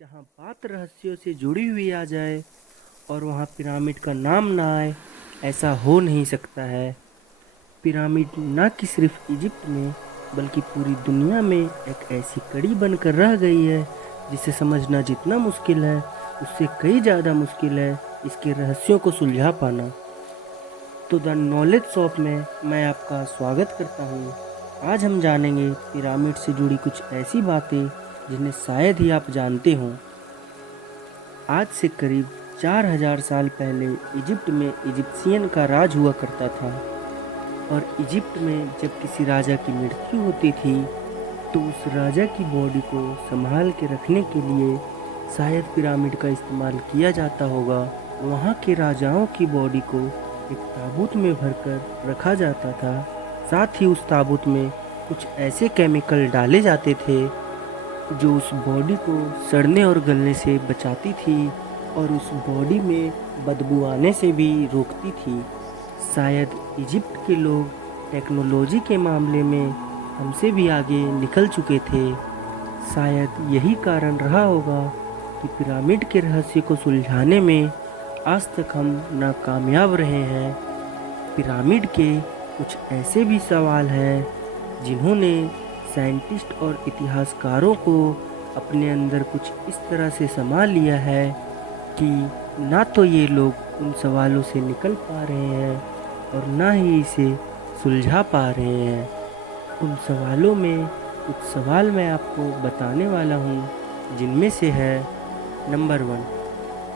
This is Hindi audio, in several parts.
जहाँ बात रहस्यों से जुड़ी हुई आ जाए और वहाँ पिरामिड का नाम ना आए, ऐसा हो नहीं सकता है। पिरामिड न कि सिर्फ इजिप्ट में बल्कि पूरी दुनिया में एक ऐसी कड़ी बनकर रह गई है जिसे समझना जितना मुश्किल है उससे कई ज़्यादा मुश्किल है इसके रहस्यों को सुलझा पाना। तो द नॉलेज शॉप में मैं आपका स्वागत करता हूँ। आज हम जानेंगे पिरामिड से जुड़ी कुछ ऐसी बातें जिन्हें शायद ही आप जानते हों। आज से करीब 4000 साल पहले इजिप्ट में इजिप्शियन का राज हुआ करता था और इजिप्ट में जब किसी राजा की मृत्यु होती थी तो उस राजा की बॉडी को संभाल के रखने के लिए शायद पिरामिड का इस्तेमाल किया जाता होगा। वहाँ के राजाओं की बॉडी को एक ताबूत में भरकर रखा जाता था। साथ ही उस ताबूत में कुछ ऐसे केमिकल डाले जाते थे जो उस बॉडी को सड़ने और गलने से बचाती थी और उस बॉडी में बदबू आने से भी रोकती थी। शायद इजिप्ट के लोग टेक्नोलॉजी के मामले में हमसे भी आगे निकल चुके थे। शायद यही कारण रहा होगा कि पिरामिड के रहस्य को सुलझाने में आज तक हम नाकामयाब रहे हैं। पिरामिड के कुछ ऐसे भी सवाल हैं जिन्होंने साइंटिस्ट और इतिहासकारों को अपने अंदर कुछ इस तरह से समा लिया है कि ना तो ये लोग उन सवालों से निकल पा रहे हैं और ना ही इसे सुलझा पा रहे हैं। उन सवालों में कुछ सवाल मैं आपको बताने वाला हूँ जिनमें से है नंबर 1,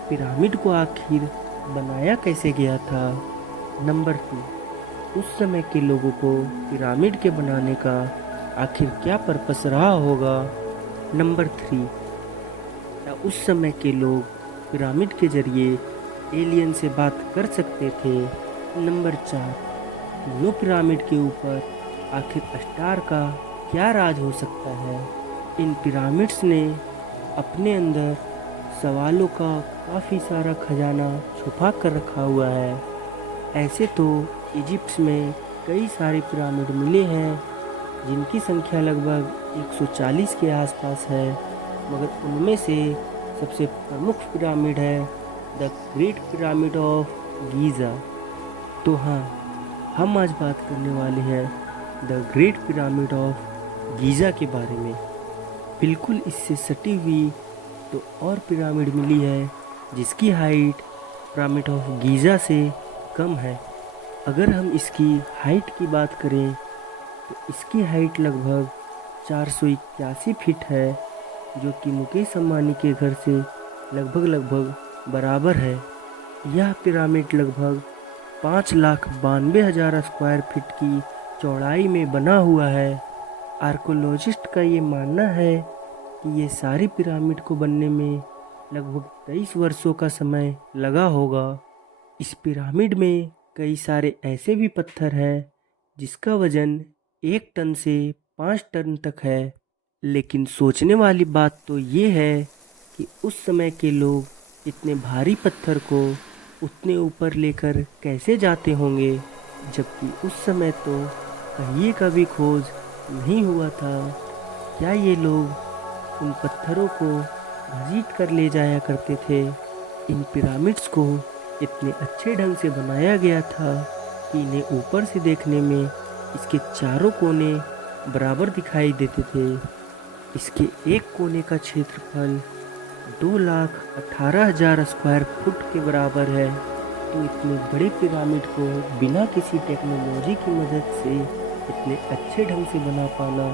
पिरामिड को आखिर बनाया कैसे गया था। नंबर 2, उस समय के लोगों को पिरामिड के बनाने का आखिर क्या पर्पस रहा होगा। नंबर 3, क्या उस समय के लोग पिरामिड के जरिए एलियन से बात कर सकते थे। नंबर 4, दोनों पिरामिड के ऊपर आखिर स्टार का क्या राज हो सकता है। इन पिरामिड्स ने अपने अंदर सवालों का काफ़ी सारा खजाना छुपा कर रखा हुआ है। ऐसे तो इजिप्ट में कई सारे पिरामिड मिले हैं जिनकी संख्या लगभग 140 के आसपास है, मगर उनमें से सबसे प्रमुख पिरामिड है the great pyramid of Giza. तो हाँ, हम आज बात करने वाले हैं the great pyramid of Giza के बारे में। बिल्कुल इससे सटी हुई तो और पिरामिड मिली है जिसकी हाइट पिरामिड ऑफ गीज़ा से कम है। अगर हम इसकी हाइट की बात करें तो इसकी हाइट लगभग 481 फीट है, जो कि मुकेश अंबानी के घर से लगभग बराबर है। यह पिरामिड लगभग 5,92,000 स्क्वायर फीट की चौड़ाई में बना हुआ है। आर्कोलॉजिस्ट का ये मानना है कि ये सारी पिरामिड को बनने में लगभग 23 वर्षों का समय लगा होगा। इस पिरामिड में कई सारे ऐसे भी पत्थर हैं जिसका वजन 1 टन से 5 टन तक है। लेकिन सोचने वाली बात तो ये है कि उस समय के लोग इतने भारी पत्थर को उतने ऊपर लेकर कैसे जाते होंगे, जबकि उस समय तो पहिए का भी खोज नहीं हुआ था। क्या ये लोग उन पत्थरों को घसीट कर ले जाया करते थे। इन पिरामिड्स को इतने अच्छे ढंग से बनाया गया था कि इन्हें ऊपर से देखने में इसके चारों कोने बराबर दिखाई देते थे। इसके एक कोने का क्षेत्रफल 2,18,000 स्क्वायर फुट के बराबर है। तो इतने बड़े पिरामिड को बिना किसी टेक्नोलॉजी की मदद से इतने अच्छे ढंग से बना पाना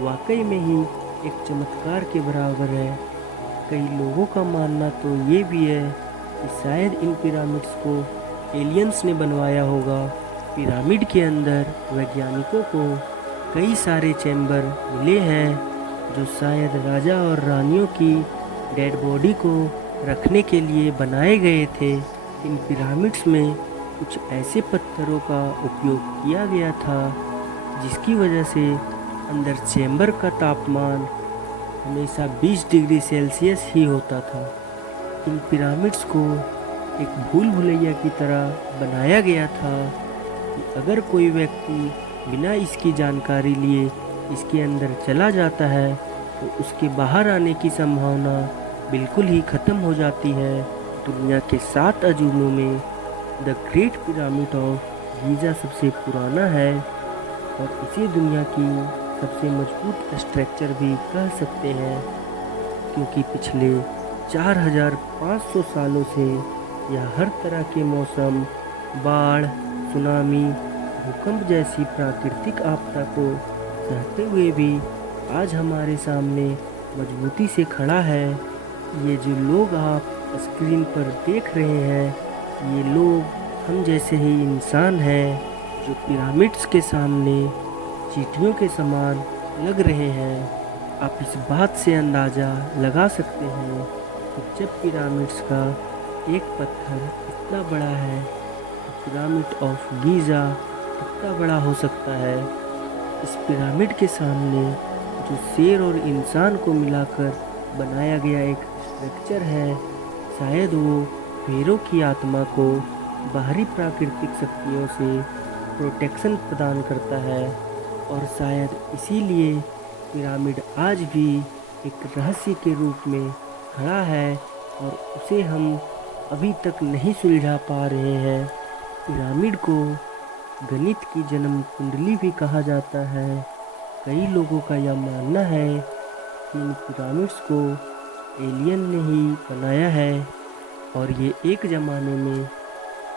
वाकई में ही एक चमत्कार के बराबर है। कई लोगों का मानना तो ये भी है कि शायद इन पिरामिड्स को एलियंस ने बनवाया होगा। पिरामिड के अंदर वैज्ञानिकों को कई सारे चैम्बर मिले हैं जो शायद राजा और रानियों की डेड बॉडी को रखने के लिए बनाए गए थे। इन पिरामिड्स में कुछ ऐसे पत्थरों का उपयोग किया गया था जिसकी वजह से अंदर चैम्बर का तापमान हमेशा 20 डिग्री सेल्सियस ही होता था। इन पिरामिड्स को एक भूल भुलैया की तरह बनाया गया था कि अगर कोई व्यक्ति बिना इसकी जानकारी लिए इसके अंदर चला जाता है तो उसके बाहर आने की संभावना बिल्कुल ही ख़त्म हो जाती है। दुनिया के 7 अजूबों में the great pyramid of Giza सबसे पुराना है और इसे दुनिया की सबसे मजबूत स्ट्रक्चर भी कह सकते हैं, क्योंकि पिछले 4500 सालों से यह हर तरह के मौसम, बाढ़, सुनामी, भूकंप जैसी प्राकृतिक आपदा को सहते हुए भी आज हमारे सामने मजबूती से खड़ा है। ये जो लोग आप स्क्रीन पर देख रहे हैं, ये लोग हम जैसे ही इंसान हैं जो पिरामिड्स के सामने चींटियों के समान लग रहे हैं। आप इस बात से अंदाज़ा लगा सकते हैं कि जब पिरामिड्स का एक पत्थर इतना बड़ा है तो पिरामिड ऑफ गीज़ा कितना बड़ा हो सकता है। इस पिरामिड के सामने जो शेर और इंसान को मिलाकर बनाया गया एक स्ट्रक्चर है, शायद वो फेरो की आत्मा को बाहरी प्राकृतिक शक्तियों से प्रोटेक्शन प्रदान करता है और शायद इसीलिए पिरामिड आज भी एक रहस्य के रूप में खड़ा है और उसे हम अभी तक नहीं सुलझा पा रहे हैं। पिरामिड को गणित की जन्म कुंडली भी कहा जाता है। कई लोगों का यह मानना है कि इन पिरामिड्स को एलियन ने ही बनाया है और ये एक ज़माने में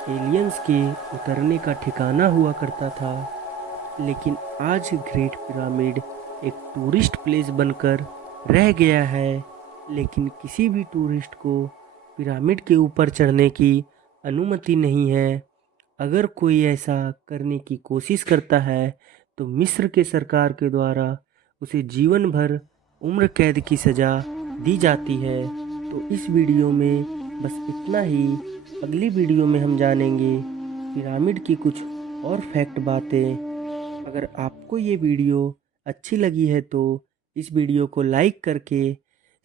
एलियंस के उतरने का ठिकाना हुआ करता था। लेकिन आज ग्रेट पिरामिड एक टूरिस्ट प्लेस बनकर रह गया है। लेकिन किसी भी टूरिस्ट को पिरामिड के ऊपर चढ़ने की अनुमति नहीं है। अगर कोई ऐसा करने की कोशिश करता है तो मिस्र के सरकार के द्वारा उसे जीवन भर उम्र कैद की सज़ा दी जाती है। तो इस वीडियो में बस इतना ही। अगली वीडियो में हम जानेंगे पिरामिड की कुछ और फैक्ट बातें। अगर आपको ये वीडियो अच्छी लगी है तो इस वीडियो को लाइक करके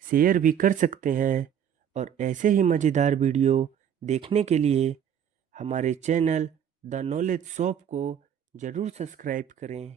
शेयर भी कर सकते हैं और ऐसे ही मज़ेदार वीडियो देखने के लिए हमारे चैनल द नॉलेज शॉप को ज़रूर सब्सक्राइब करें।